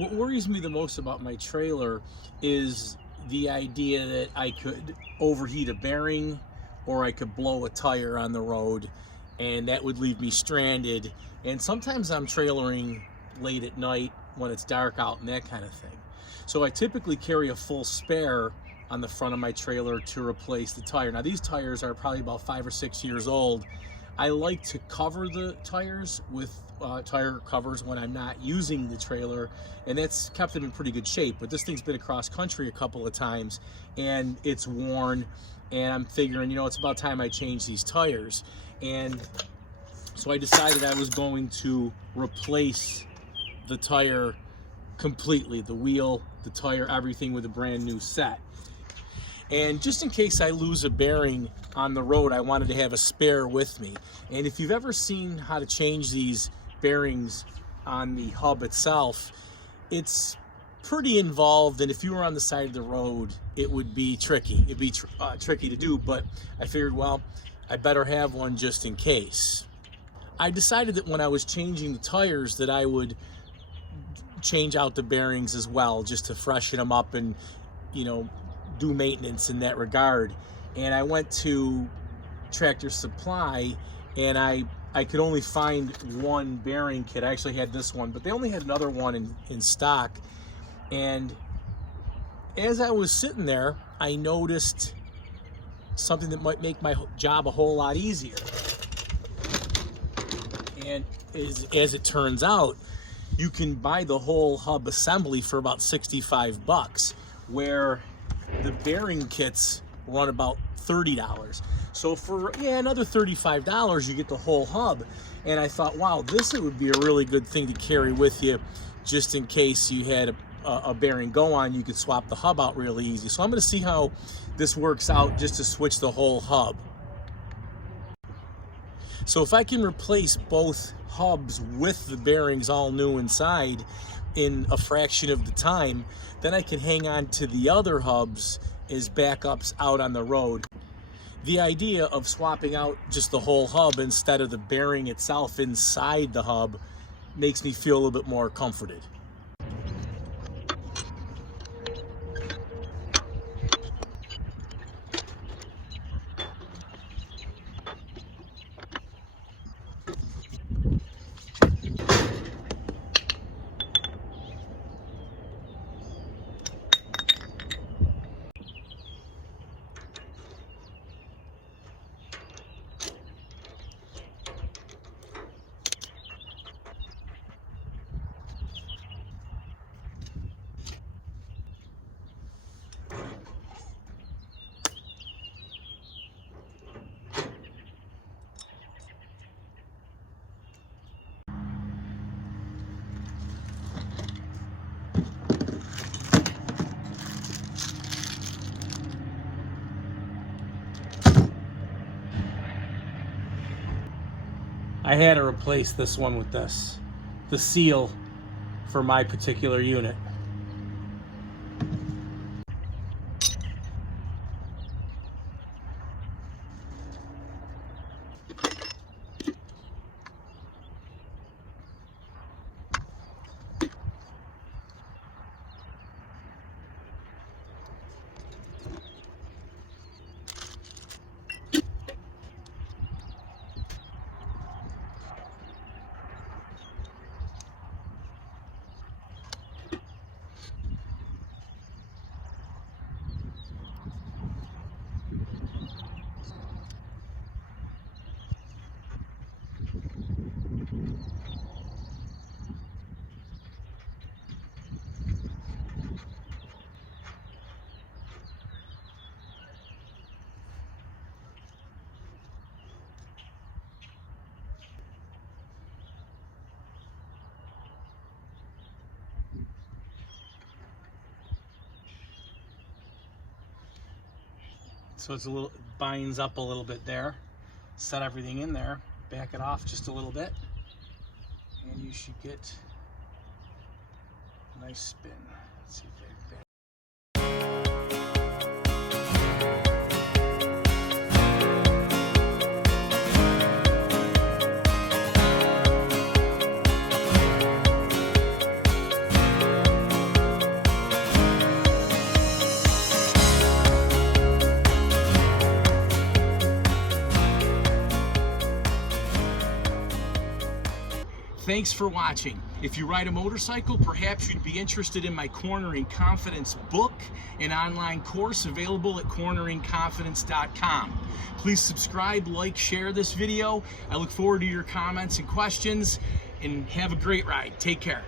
What worries me the most about my trailer is the idea that I could overheat a bearing or I could blow a tire on the road, and that would leave me stranded. And sometimes I'm trailering late at night when it's dark out and that kind of thing. So I typically carry a full spare on the front of my trailer to replace the tire. Now these tires are probably about 5 or 6 years old. I like to cover the tires with tire covers when I'm not using the trailer, and that's kept them in pretty good shape. But this thing's been across country a couple of times and it's worn, and I'm figuring, it's about time I change these tires. And so I decided I was going to replace the tire completely, the wheel, the tire, everything, with a brand new set. And just in case I lose a bearing on the road, I wanted to have a spare with me. And if you've ever seen how to change these bearings on the hub itself, it's pretty involved, and if you were on the side of the road, it would be tricky. It'd be tricky to do, but I figured, well, I better have one just in case. I decided that when I was changing the tires that I would change out the bearings as well, just to freshen them up and, do maintenance in that regard. And I went to Tractor Supply, and I could only find one bearing kit. I actually had this one, but they only had another one in stock. And as I was sitting there, I noticed something that might make my job a whole lot easier. And as it turns out, you can buy the whole hub assembly for about 65 bucks, where the bearing kits run about $30. So for another $35, you get the whole hub. And I thought, wow, this would be a really good thing to carry with you, just in case you had a bearing go on. You could swap the hub out really easy. So I'm going to see how this works out, just to switch the whole hub. So if I can replace both hubs with the bearings all new inside in a fraction of the time, then I can hang on to the other hubs as backups out on the road. The idea of swapping out just the whole hub instead of the bearing itself inside the hub makes me feel a little bit more comforted. I had to replace this one with this, the seal for my particular unit. So it's binds up a little bit there. Set everything in there, back it off just a little bit, and you should get a nice spin. Let's see if I can back. Thanks for watching. If you ride a motorcycle, perhaps you'd be interested in my Cornering Confidence book, an online course available at corneringconfidence.com. Please subscribe, like, share this video. I look forward to your comments and questions, and have a great ride. Take care.